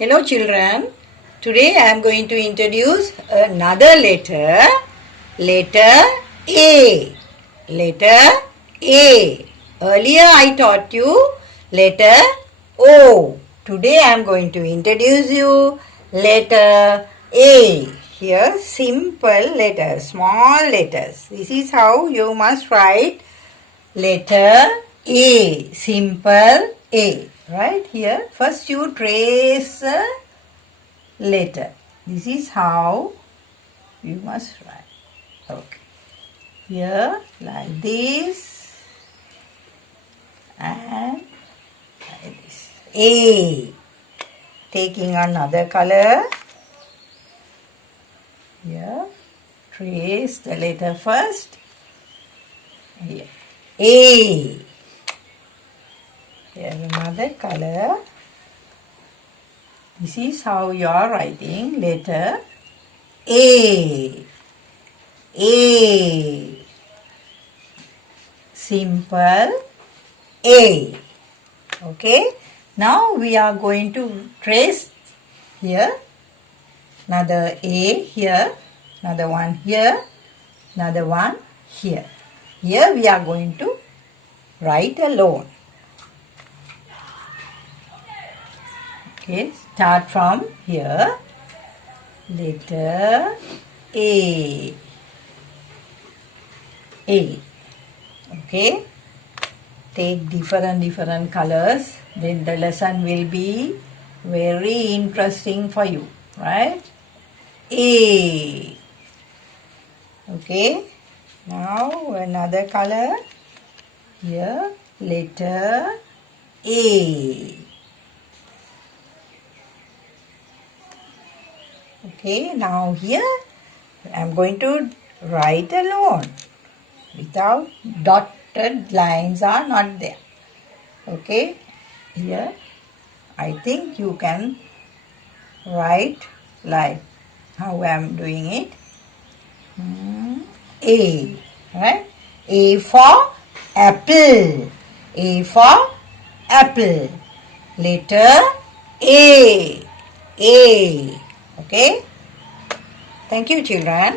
Hello children, today I am going to introduce another letter, letter A. Letter A. Earlier I taught you letter O. Today I am going to introduce you letter A. Here simple letters, small letters. This is how you must write letter A, simple A. Right here, first you trace a letter. This is how you must write. Okay. Here, like this and like this. A. Taking another color. Here, trace the letter first. Here. A. Here another color. This is how you are writing letter A. A. Simple A. Okay. Now we are going to trace here. Another A here. Another one here. Another one here. Here we are going to write alone. Okay, start from here. Letter A. A. Okay. Take different colors. Then the lesson will be very interesting for you. Right? A. Okay. Now another color. Here. Letter A. Okay, now here I am going to write alone. Without dotted lines are not there. Okay, here I think you can write like how I am doing it. A, right? A for apple. A for apple. Letter A. A. Okay? Thank you, children.